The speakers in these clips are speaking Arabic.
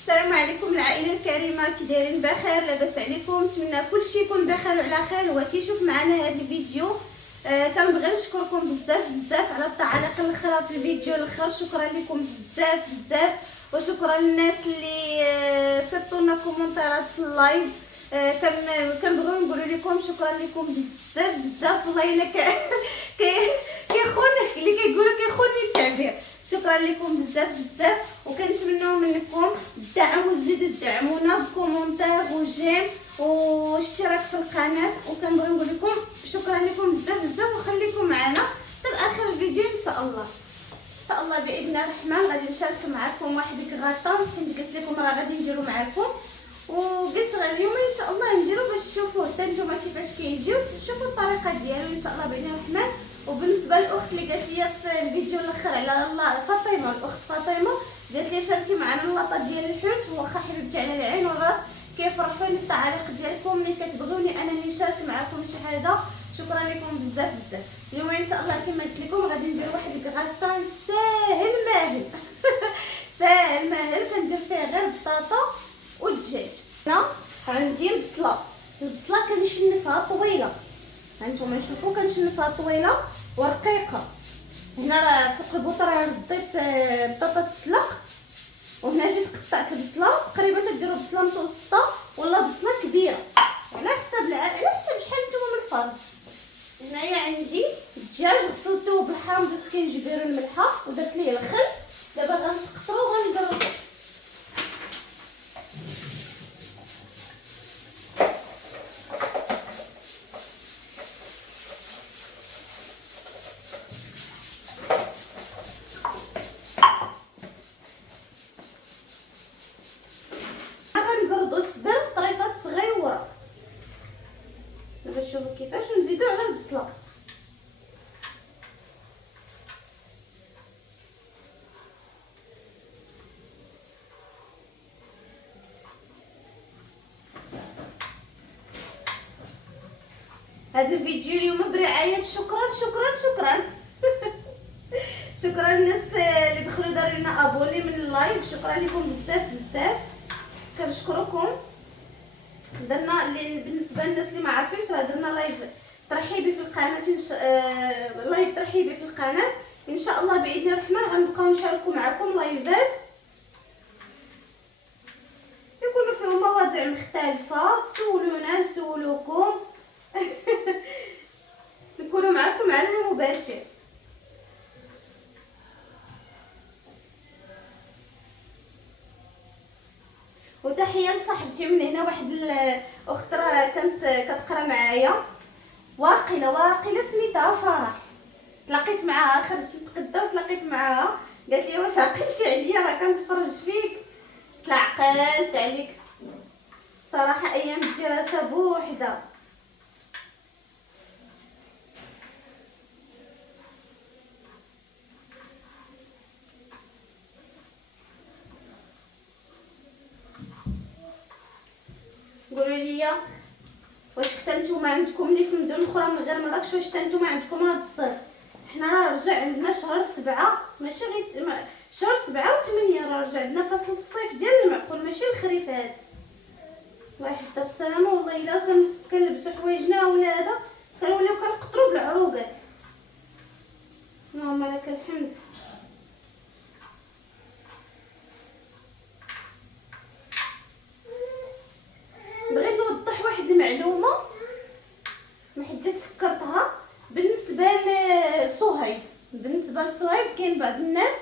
السلام عليكم العائله الكريمه، كي دايرين؟ بخير؟ لاباس عليكم؟ نتمنى كلشي يكون بخير وعلى خير. وكيشوف معنا هذا الفيديو كنبغي نشكركم بزاف على التعاليق الاخرى في الفيديو الاخر. شكرا لكم بزاف وشكرا للناس اللي صيفطوا لنا كومونتيرات في اللايف. كنبغيو نقول لكم شكرا لكم بزاف. والله الا كيخون اللي كيقولوا كيخوني التعبير. شكرا لكم بزاف وكنتمنوا منكم الدعم، وتزيدوا تدعمونا بكومونتير وجيم واشتراك في القناه. وكنبغي نقول لكم شكرا لكم بزاف وخليكم معنا حتى لاخر الفيديو ان شاء الله. باذن الرحمن غادي نشارك معكم واحد الكغاطه كنت قلت لكم راه غادي نديرو معكم، وقلت اليوم ان شاء الله نديرو باش تشوفوا حتى نتوما كيفاش كيجيو، تشوفوا الطريقه ديالو ان شاء الله باذن الرحمن. وبالنسبه للاخت اللي قالت لي في الفيديو الاخر على فاطمه، الاخت فاطمه قالت لي شاركي معنا اللاطه ديال الحوت. واخا حبيبتي على العين والراس كيفرحوني التعاليق ديالكم ملي كتبغيوني انني نشارك معكم شي حاجه. شكرا لكم بزاف. اليوم ان شاء الله كما قلت لكم غادي ندير واحد الكغاطه ساهل ماهل ساهل ماهل. كندير فيه غير بطاطا والدجاج. هنا عندي البصله كنشنفها طويله، هانتوما شوفوا كنشنفها طويله ورقيقه. هنا راه فوق البوطه راه رديت بطاطا تسلق، وهنا جيت قطعت البصله. تقريبا كديروا بصله متوسطه ولا بصله كبيره على حسب شحال نتوما من الفرن. هنايا عندي الدجاج غسلته بالحامض والسكينجبير والملحه ودرت ليه الخل. دابا غنسقطرو وغنقربو. غنقرضو الصدر طريفات صغيوره. دابا تشوفوا كيفاش ونزيدو على البصله. هذا الفيديو اليوم برعايه شكرا شكرا الناس اللي دخلوا داروا لنا ابوني من اللايف. شكرا لكم بزاف كنشكركم. درنا بالنسبه للناس اللي ما عارفينش راه درنا لايف ترحيبي في القناه. لايف ترحيبي في القناه ان شاء الله باذن الرحمن. غنبقاو نشاركوا معكم لايفات يكونوا فيهم مواضيع مختلفه، تسولونا نسولوكم نكونوا معكم على المباشر. وتحيه لصاحبتي من هنا، واحد الاخت راه كانت كتقرا معايا، واقله سميتها فرح. تلاقيت معاها، خرجت نتغدى وتلاقيت معاها، قالت لي واش عقلتي عليا راه كنتفرج فيك. قلت لها عقلت عليك صراحه، ايام الدراسه بوحده. قولوا لي واش حتى نتوما عندكم اللي في المدن الاخرى من غير مراكش، واش حتى نتوما عندكم هذا الصيف؟ حنا راه رجع عندنا شهر 7، ماشي غير شهر 7 و8 راه رجع عندنا فصل الصيف ديال المعقول، ماشي الخريف هذا. الله يحفظ السلامه. والله الا كنلبسوا حوايجنا ولا هذا كنوليو كنقطروا بالعروقات. اللهم لك الحمد. بغيت نوضح واحد المعلومه ما حتى تفكرتها بالنسبه لصهيب. كاين بعض الناس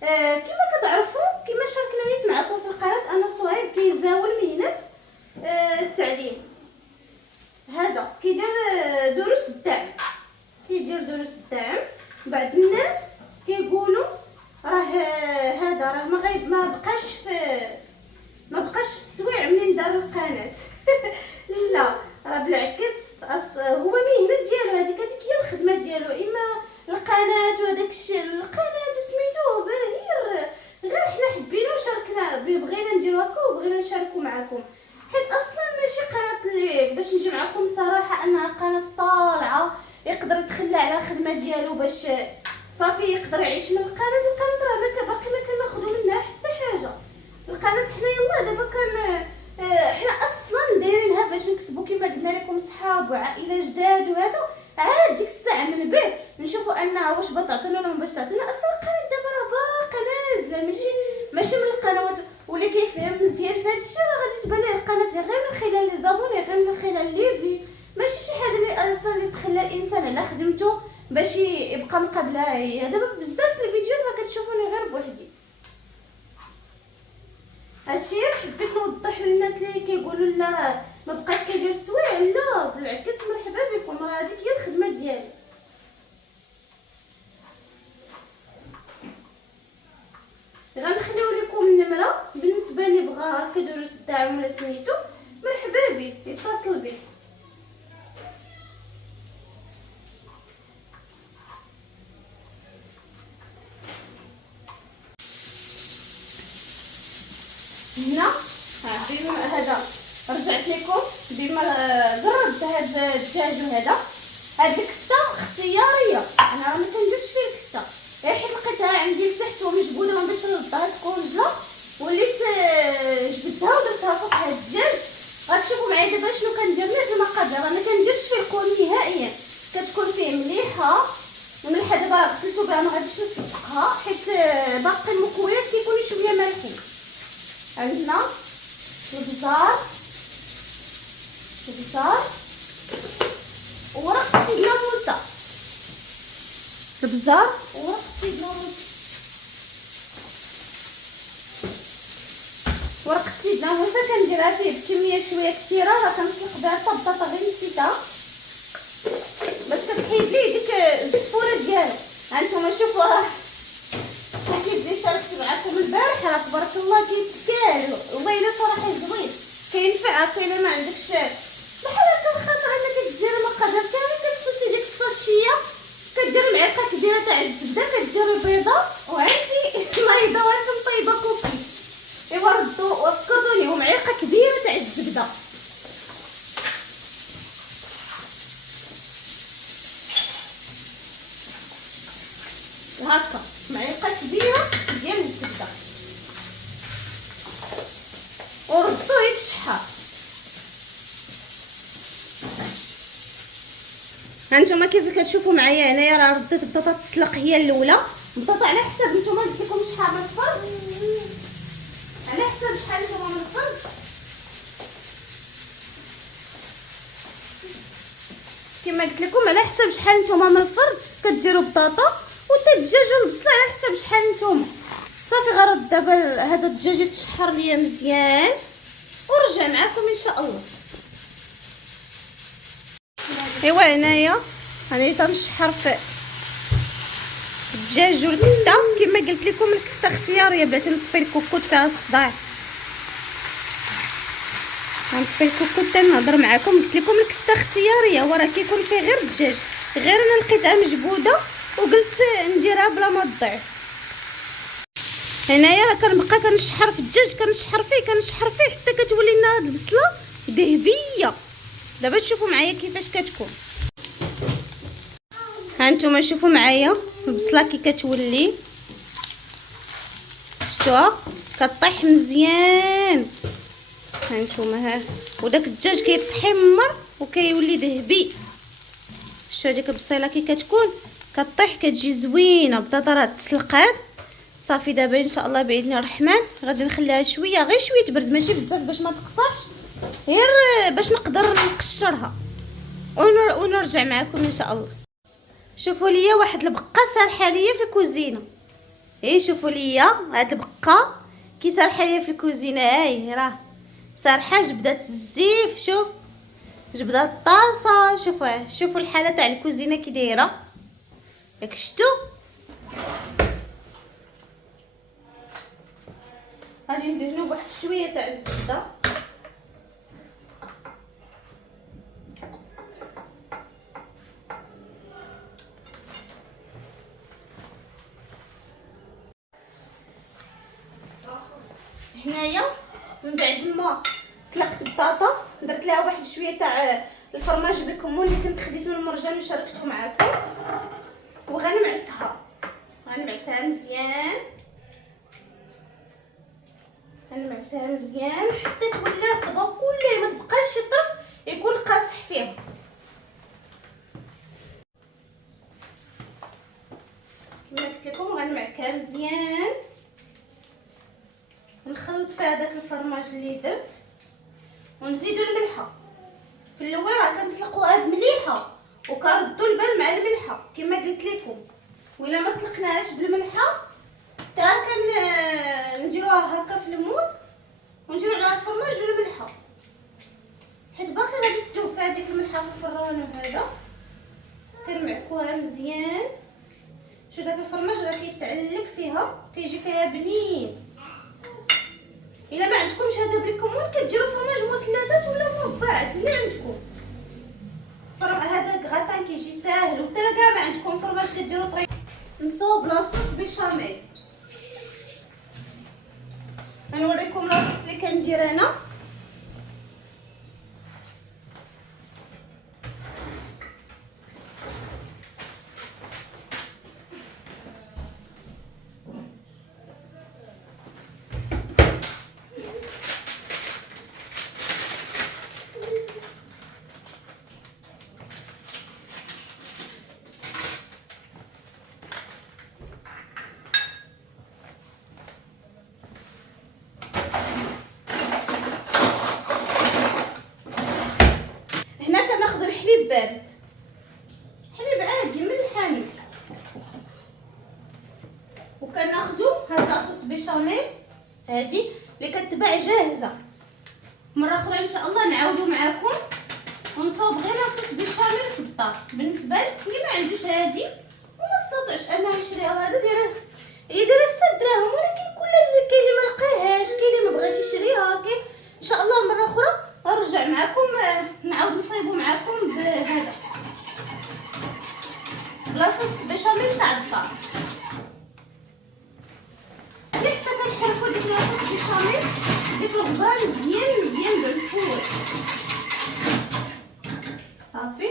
كما كتعرفوا، كما شاركنا معكم في القناه، ان صهيب كيزاول مهنه التعليم. هذا كيدير دروس الدعم، بعض الناس كيقولوا راه هذا راه ما بقاش في السويع منين دار القناه لا راه بالعكس، هو مهنه ديالو، هذيك هي الخدمه ديالو. اما القناه وهذاك الشيء، القناه سميتوه غير حنا حبينا وشاركنا، بغينا نديرو هكا وبغينا نشاركوا معكم، حيت اصلا ماشي قناه اللي باش نجي معكم صراحه انها قناه طالعه يقدر يتخلى على الخدمه ديالو باش صافي يقدر يعيش من القناه. راه باقي ما كناخذوا منها حتى حاجه. القناه حنايا جداد وهذا، عاد ديك الساعه من بعد نشوفوا انها واش بتعطينا ولا ما باش تعطينا. اصلا القناه دابا راه باقا نازله، ماشي من القنوات. واللي كيفهم مزيان في هذا الشيء راه غادي تبان ليه القناه غير من خلال لي زابوني، غير من خلال لي في، ماشي شي حاجه اللي اصلا اللي تخلى الانسان على خدمته باش يبقى مقابلها. هي دابا بزاف الفيديوهات ما كتشوفوني غير بوحدي. هادشي حبيت نوضح للناس اللي كيقولوا لا راه ما بقاش كيدير السوايع، لا بالعكس، مرحبا بكم، راه هذيك هي الخدمه ديالي. غنخليو لكم النمره بالنسبه اللي بغا هكا دروس الدعم ولا سميتو، مرحبا به يتصل بي. هنا بما هذا رجعت لكم بما قربت هذا الدجاج وهذا. هاد الكفته اختياريه، انا ما كنديرش فيه الكفته غير حيت لقيتها عندي لتحت ومجبوده ما باش نردها تكون رجله، وليت جبدتها ودرتها فوق هاد الدجاج. غتشوفوا معايا دابا شنو كندير ليه في المقادير. انا ما كنديرش فيه الكول نهائيا، كتكون فيه مليحه. الملحه دابا غسلتو بها ما غاديش نصدقها حيت باقي المكونات كيكونوا شويه مالحين. عندنا البزار وورق سيدنا موسى، البزار وورق سيدنا موسى. ورق سيدنا موسى كنديرها فيه بكميه شويه كثيره، راه كنسلق بها حتى البطاطا غير نسيتها باش كتحيد ليه ديك الزفوره ديالها. هانتوما شوفوا راه كيفاش شاركت معكم البارح، راه تبارك الله كيتكال والله الا صراحه زوين، كينفع. كاينه ما عندكش بحال هكا الخاطر انك كدير المقادير كامل، كتسوسي ديك الصاشيه، كدير معلقه كبيره تاع الزبده، كدير البيضه وعندي نايضه وانتم طيبه كوكي. ايوا ردوا وفكروني ومعلقه كبيره تاع الزبده. هكا معلقه كبيره ديال الزبده وردوه يتشحر. هانتوما كيف كتشوفوا معايا هنايا راه رديت البطاطا تسلق هي الاولى. البطاطا على حسب نتوما قلت لكم شحال من الفرد، على حسب شحال نتوما من الفرد. كما قلت لكم على حسب شحال نتوما من الفرد كديروا بطاطا، وتا الدجاج والبصله على حسب شحال نتوما. صافي غنرد دابا هذا الدجاج يتشحر ليا مزيان ورجع معكم ان شاء الله. ايوا هنايا راني تنشحر في الدجاج والكفته. كما قلت لكم الكفته اختياريه، بغيتي نطفي الكوكوط تاع الصداع غنطفي الكوكوط تنهضر معكم. قلت لكم الكفته اختياريه، وراه كيكون فيه غير الدجاج، غير انا لقيتها مجبوده وقلت نديرها بلا ما تضيع. هنايا راه كنبقى كنشحر في الدجاج، كنشحر فيه حتى كتولي لنا هاد البصله ذهبيه. دابا تشوفوا معايا كيفاش كتكون. ها نتوما شوفوا معايا البصله كي كتولي، شفتوها كطيح مزيان. ها نتوما ها، وداك الدجاج كيتحمر وكيولي ذهبي. شفتوا هذيك البصيله كي كتكون كطيح كتجي زوينه. البطاطا راه تسلقات صافي. دابا ان شاء الله باذن الرحمن غادي نخليها شويه، غير شويه تبرد، ماشي بزاف باش ما تقصرش، غير باش نقدر نقشرها ونرجع معكم ان شاء الله. شوفوا ليا واحد البقه سارحه ليا في الكوزينه. شوفوا ليا هاد البقه كي سارحه ليا في الكوزينه، هاي راه سارحه جبدات الزيف. شوف جبدات الطاسه، شوفوا الحاله تاع الكوزينه كي دايره، ياك شفتوا. غادي ندهنو بواحد شويه تاع الزبده. هنايا من بعد ما سلقت بطاطا درت لها واحد شويه تاع الفرماج بالكمون اللي كنت خديت من المرجان وشاركته معكم، وغنمعسها مزيان. غنمعسها مزيان حتى تولي رطبه كلها، ما تبقاش شي طرف يكون قاصح فيها. معكه مزيان، ونخلط فيها داك الفرماج اللي درت، ونزيدو الملحه. في الاول راه كنسلقوها بمليحه وكنردوا البال مع الملحه كما قلت لكم، وإلا ما سلقناهاش بالملحه تا نديروها هكا في المول ونديرو على الفرماج والملحه، حيت باقي غادي تذوب فيها ديك الملحه في الفران. وهذا كنمعكوها مزيان. شو داك الفرماج راه كيتعلق فيها، كيجي فيها بنين. الا ما عندكمش هذا بالكمون كديروا فرماج مثلثات ولا مربعات اللي عندكم. هذا غطان كيجي ساهل، وحتى كاع ما عندكم فرماج كديروا طريق. نصوب لاصوص بيشاميل. غنوريكم لاصوص اللي كندير انا. بارد، حليب عادي من الحانوت، وكناخذوا هاد لاصوص بيشاميل هادي اللي كتباع جاهزه. مره اخرى ان شاء الله نعاودوا معاكم ونصاوب غير لاصوص بيشاميل في الدار. بالنسبه اللي ما عندوش هادي وما استطعش انه يشريها، هذا يدير 6 دراهم، ولكن كاين اللي ما لقاهاش، كاين اللي ما بغاش يشريها. كاين ان شاء الله مره اخرى نرجع معكم نعاود نصايبوا معكم بهذا لاصوص بيشاميل تاع الدار. اللي حتى كنحركوا ديك لاصوص بيشاميل ديك الغبار مزيان مزيان بالفور. صافي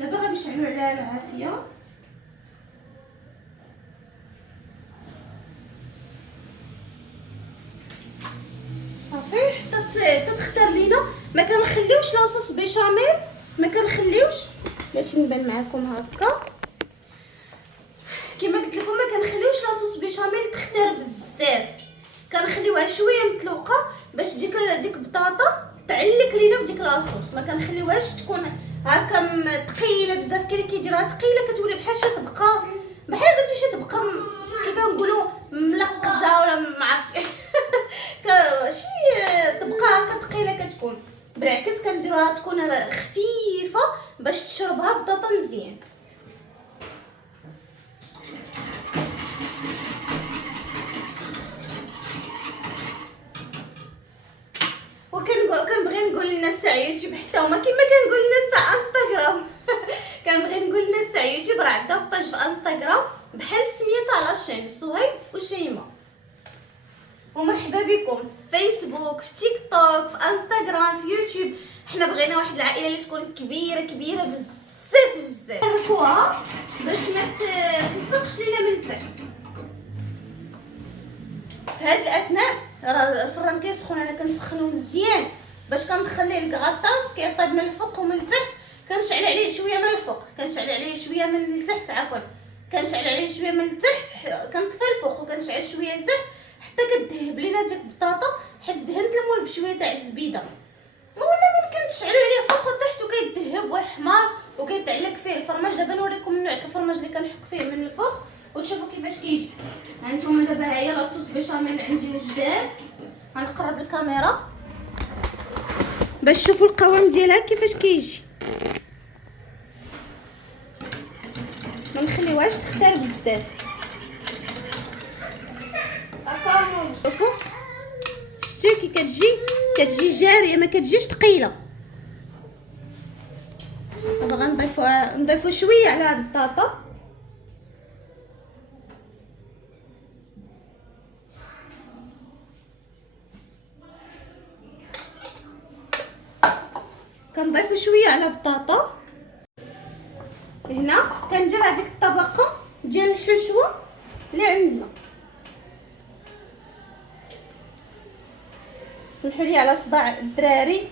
دابا غادي نشعلوا عليها العافيه. صافي حتى تختار لينا. ما كنخليوش لاصوص بيشاميل، ما كنخليوش باش نبان معكم هكا كما قلت لكم، ما كنخليوش لاصوص بيشاميل تختار بزاف، كنخليوها شويه متلوقه باش ديك البطاطا تعلق لينا بديك لاصوص. ما كنخليوهاش تكون هكا ثقيله بزاف. كاين اللي كيديرها ثقيله كتولي بحال شي طبقه، بحال درتي شي طبقه كي كنقولوا ملقزه ولا ما عرفتش شي طبقه هكا ثقيله كتكون. بالعكس كنديروها تكون خفيفه باش تشربها البطاطا مزيان. كنبغي نقول للناس تاع يوتيوب حتى هما كما كنقول للناس تاع انستغرام كنبغي نقول للناس تاع يوتيوب راه عندها باج في انستغرام بحال السميه تاع لاشين صهيب وشيماء. ومرحبا بكم في فيسبوك، في تيك توك، في انستغرام، في يوتيوب. حنا بغينا واحد العائله اللي تكون كبيره كبيره بزاف بزاف. نحركوها باش ما تلصقش لينا من التحت. في هاد الاثناء راه الفران كيسخن، انا كنسخنو مزيان باش كندخل ليه الكغاطا كيطيب من الفوق ومن التحت. كنشعل عليه شويه من الفوق، كنشعل عليه شويه من التحت، عفوا كنشعل عليه شويه من التحت، كنطفي الفوق وكنشعل شويه لتحت حتى كتذهب لينا ديك البطاطا. حيت دهنت المول بشويه تاع الزبيده، ولا ممكن تشعلوا عليه فوق وتحت وكيذهب ويحمر وكيتعلق فيه الفرماج. دابا نوريكم النوع تاع الفرماج اللي كنحك فيه من الفوق وتشوفوا كيفاش كيجي. هانتوما دابا هي لاصوص بيشاميل عندي الجداد. غنقرب الكاميرا باش تشوفوا القوام ديالها كيفاش كيجي. ما نخليوهاش تختار بزاف. شوفوا شتي كي كتجي جاريه، ما كتجيش ثقيله. دابا غنضيفوا شويه على هاد البطاطا. كنضيفوا شويه على البطاطا. هنا كندير هذيك الطبقه ديال الحشوه اللي عندنا. سمحوا لي على صداع الدراري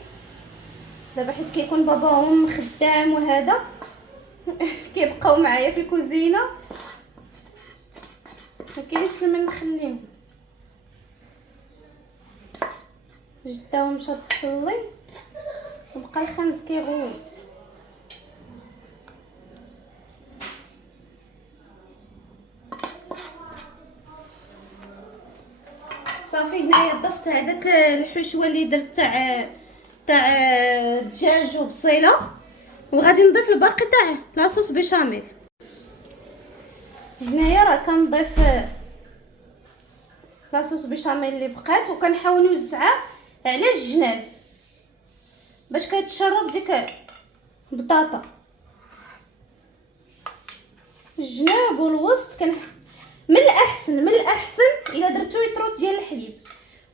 دابا حيت كيكون باباهم خدام وهذا كيبقاو معايا في الكوزينه. مكاينش لما نخليهم. جداهم مشات تصلي وبقى الخنز كيغوت. صافي هنايا ضفت هذاك الحشوه اللي درت تاع الدجاج وبصيله، وغادي نضيف الباقي تاع لاصوص بيشاميل. هنايا راه كنضيف لاصوص بيشاميل اللي بقات، وكنحاول نوزعها على الجناب باش كيتشرب ديك البطاطا. الجناب والوسط كان من الاحسن الا درتو يطروط ديال الحليب،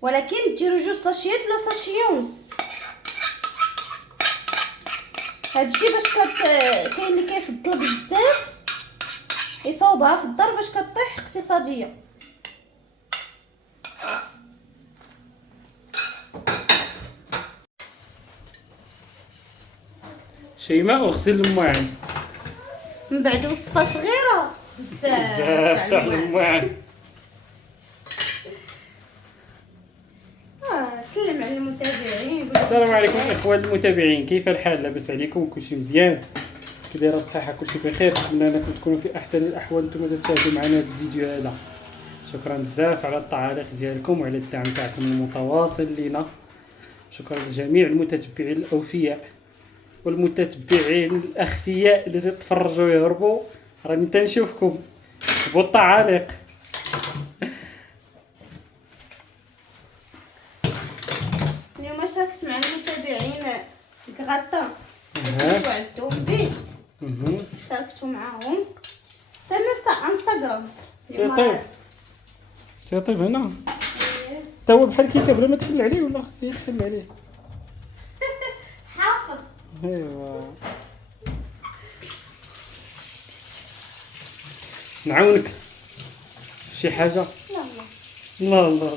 ولكن ديروا 2 ساشيات ولا ساشيه ونص. هادشي باش كاين اللي كيفضل بزاف يصاوبها في الدار باش كطيح اقتصاديه. شيماء اغسل الماعن من بعد وصفه صغيره بزاف تاع الماعن. سلم على المتابعين. السلام عليكم اخوان المتابعين، كيف الحال؟ لاباس عليكم؟ كلشي مزيان؟ كي دايره الصحه؟ كلشي بخير؟ نتمنى انكم تكونوا في احسن الاحوال. نتوما تشاهدوا معنا هذا الفيديو هذا. شكرا بزاف على التعاليق ديالكم وعلى الدعم تاعكم المتواصل لينا. شكرا لجميع المتتبعين الاوفياء والمتتبعين الاخفياء اللي تتفرجوا ويهربوا. راني تنشوفكم بالتعاليق. اليوم شاركت مع المتابعين الكغطا وعدتهم به، شاركتو معاهم حتى الناس تاع انستغرام. تيطيب هنا تا هو بحال كيكا بلا ما تحل عليه، ولا اختي تحل عليه؟ حافظ. ايوا نعاونك شي حاجه؟ لا لا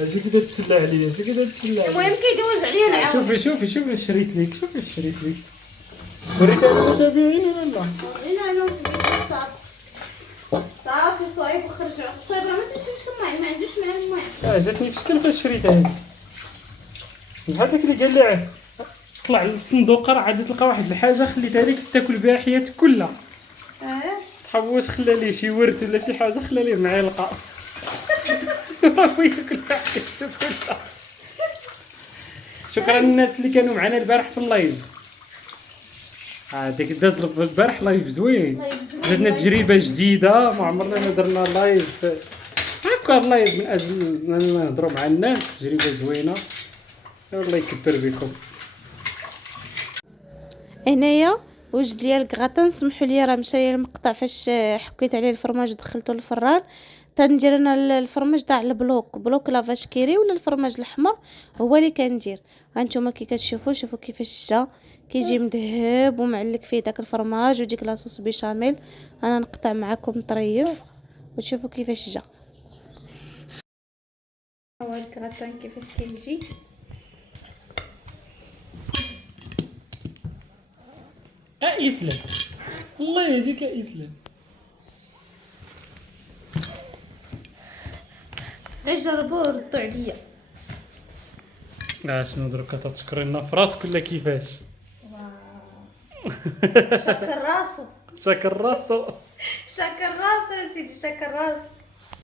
اجي كده تفلى عليا، اجي كده تفلى عليا. المهم كيدوز عليا العون. شوفي شريت لك، وريتها للمتابعين ولا لا؟ ورينا صافي صايب وخرجوا. صايب راه ما تشريش الماء، ما عندوش مع الماء. جاتني في شكل فاش شريتها هذه، بحال داك اللي قال لي طلع للصندوقه راه عاد تلقى واحد الحاجه خليتها لك تاكل بها حياتك كلها. صحابو واش خلى ليه شي ورد ولا شي حاجه، خلى ليه معلقه وياكل حياته كلها. شكرا للناس اللي كانوا معنا البارح في اللايف. داك داز البارح لايف زوين، درنا تجربه جديده، ما عمرنا ما درنا لايف هكا. لايف من اجل نهضروا مع الناس، تجربه زوينه. الله يكبر بكم. هنايا وجد ديال الكغطان. سمحوا لي راه مشى المقطع فاش حكيت عليه الفرماج ودخلته للفران. تندير انا الفرماج تاع بلوك لافاش كيري ولا الفرماج الاحمر هو اللي كندير. هانتوما كي كتشوفوا شوفوا كيفاش جا كيجي مذهب ومعلك فيه داك الفرماج وديك لاصوص بيشاميل. انا نقطع معكم طريف وتشوفوا كيفاش جا. هو الكغطان كيفاش كيجي. يسلم الله يجيك يسلم. جربوا وردوا عليا. شنو دروكا تتشكري لنا في راسك ولا كيفاش؟ شكر راسو شكر راسو شكر راسو يا سيدي، شكر راسو.